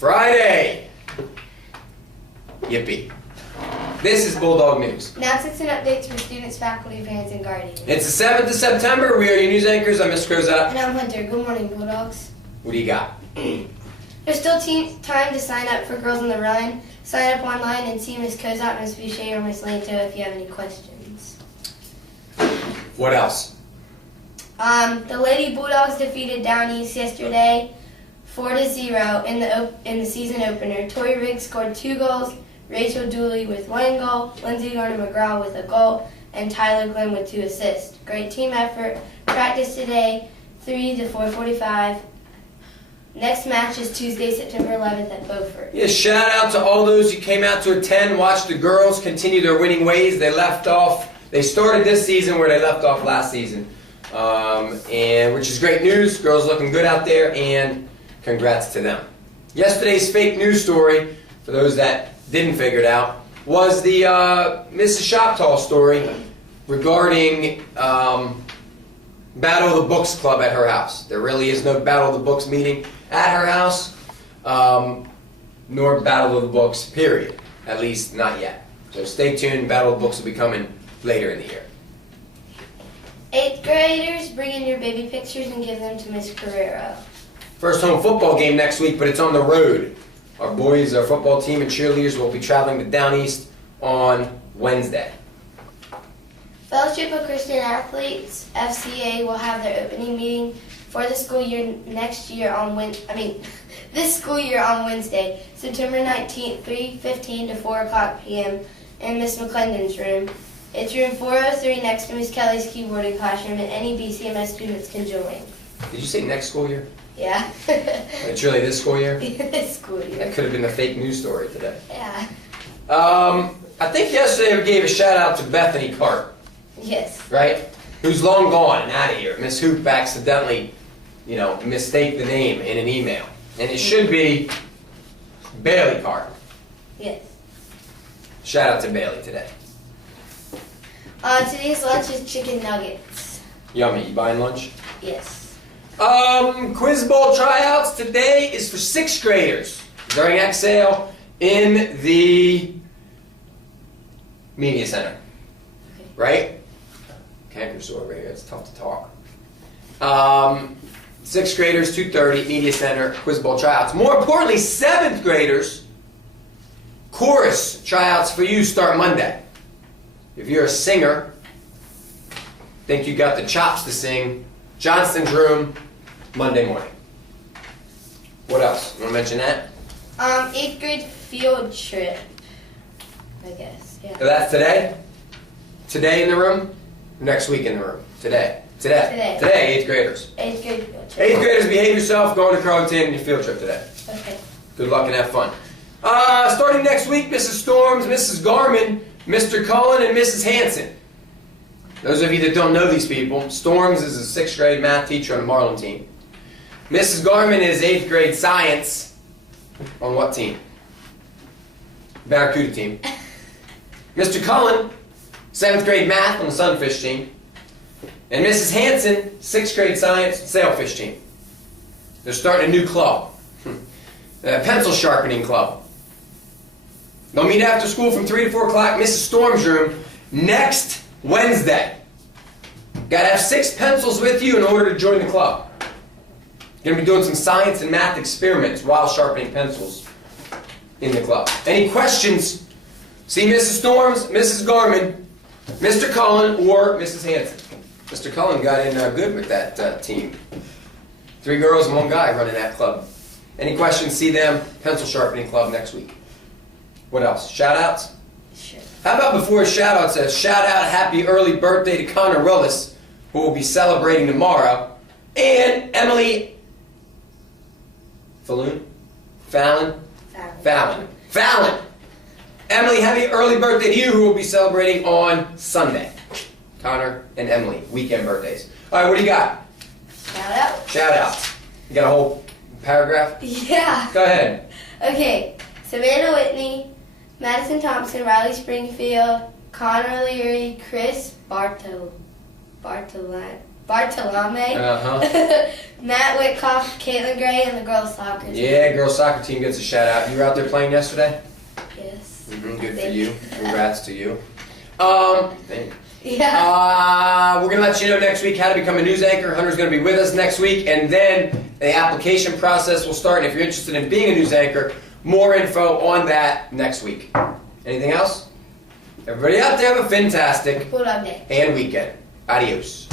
Friday. Yippee. This is Bulldog News. Announcements and updates for students, faculty, parents, and guardians. It's the 7th of September. We are your news anchors. I'm Mr. Crozat. And I'm Hunter. Good morning, Bulldogs. What do you got? There's still time to sign up for Girls on the Run. Sign up online and see Ms. Kozat, Ms. Boucher, or Ms. Lanto if you have any questions. What else? The Lady Bulldogs defeated Down East yesterday 4-0 in the season opener. Tori Riggs scored 2 goals, Rachel Dooley with 1 goal, Lindsay Garner-McGraw with a goal, and Tyler Glenn with 2 assists. Great team effort. Practice today, 3 to 4:45. Next match is Tuesday, September 11th at Beaufort. Yeah, shout out to all those who came out to attend, watch the girls continue their winning ways. They started this season where they left off last season, and which is great news. Girls looking good out there, and congrats to them. Yesterday's fake news story, for those that didn't figure it out, was the Mrs. Shoptall story regarding Battle of the Books Club at her house. There really is no Battle of the Books meeting at her house, nor Battle of the Books, period. At least not yet. So stay tuned. Battle of the Books will be coming later in the year. 8th graders, bring in your baby pictures and give them to Ms. Carrero. First home football game next week, but it's on the road. Our boys, our football team and cheerleaders will be traveling to Down East on Wednesday. Fellowship of Christian Athletes, FCA, will have their opening meeting for the school year this school year on Wednesday, September 19th, 3:15 to 4 o'clock p.m. in Miss McClendon's room. It's room 403 next to Miss Kelly's keyboarding classroom, and any BCMS students can join. Did you say next school year? Yeah. It's really this school year? This school year. That could have been the fake news story today. Yeah. I think yesterday we gave a shout out to Bethany Cart. Yes. Right? Who's long gone and out of here. Miss Hoop accidentally, mistake the name in an email. And it should be Bailey Cart. Yes. Shout out to Bailey today. Today's lunch is chicken nuggets. Yummy. You buying lunch? Yes. Quiz Bowl tryouts today is for 6th graders during Exhale in the Media Center. Okay. Right? Canker sore right here. It's tough to talk. 6th graders, 2:30, Media Center, Quiz Bowl tryouts. More importantly, 7th graders, chorus tryouts for you start Monday. If you're a singer, think you got the chops to sing, Johnston's room, Monday morning. What else? You want to mention that? 8th grade field trip, I guess. Yeah. So that's today? Today in the room? Next week in the room? Today. Today, 8th graders. 8th grade field trip. 8th graders, behave yourself, going to Crowton on your field trip today. Okay. Good luck and have fun. Starting next week, Mrs. Storms, Mrs. Garman, Mr. Cullen, and Mrs. Hanson. Those of you that don't know these people, Storms is a 6th grade math teacher on the Marlin team. Mrs. Garman is 8th grade science on what team? Barracuda team. Mr. Cullen, 7th grade math on the Sunfish team. And Mrs. Hanson, 6th grade science Sailfish team. They're starting a new club. A pencil sharpening club. They'll meet after school from 3 to 4 o'clock, Mrs. Storm's room, next Wednesday. Got to have 6 pencils with you in order to join the club. Going to be doing some science and math experiments while sharpening pencils in the club. Any questions? See Mrs. Storms, Mrs. Garman, Mr. Cullen, or Mrs. Hanson. Mr. Cullen got in good with that team. 3 girls and 1 guy running that club. Any questions? See them. Pencil sharpening club next week. What else? Shout outs? Sure. How about before shout outs, a shout out happy early birthday to Connor Willis, who will be celebrating tomorrow, and Emily Fallon. Emily, happy early birthday to you, who will be celebrating on Sunday. Connor and Emily, weekend birthdays. All right, what do you got? Shout out. Shout outs. You got a whole paragraph? Yeah. Go ahead. Okay. Savannah Whitney, Madison Thompson, Riley Springfield, Connor Leary, Chris Bartolini, Bartolome, Matt Whitcock, Caitlin Gray, and the girls' soccer team. Yeah, girls' soccer team gets a shout out. You were out there playing yesterday? Yes. Good for you. Congrats to you. Thank you. Yeah. We're going to let you know next week how to become a news anchor. Hunter's going to be with us next week, and then the application process will start. And if you're interested in being a news anchor, more info on that next week. Anything else? Everybody out there have a fantastic Bulldog Day. and weekend. Adios.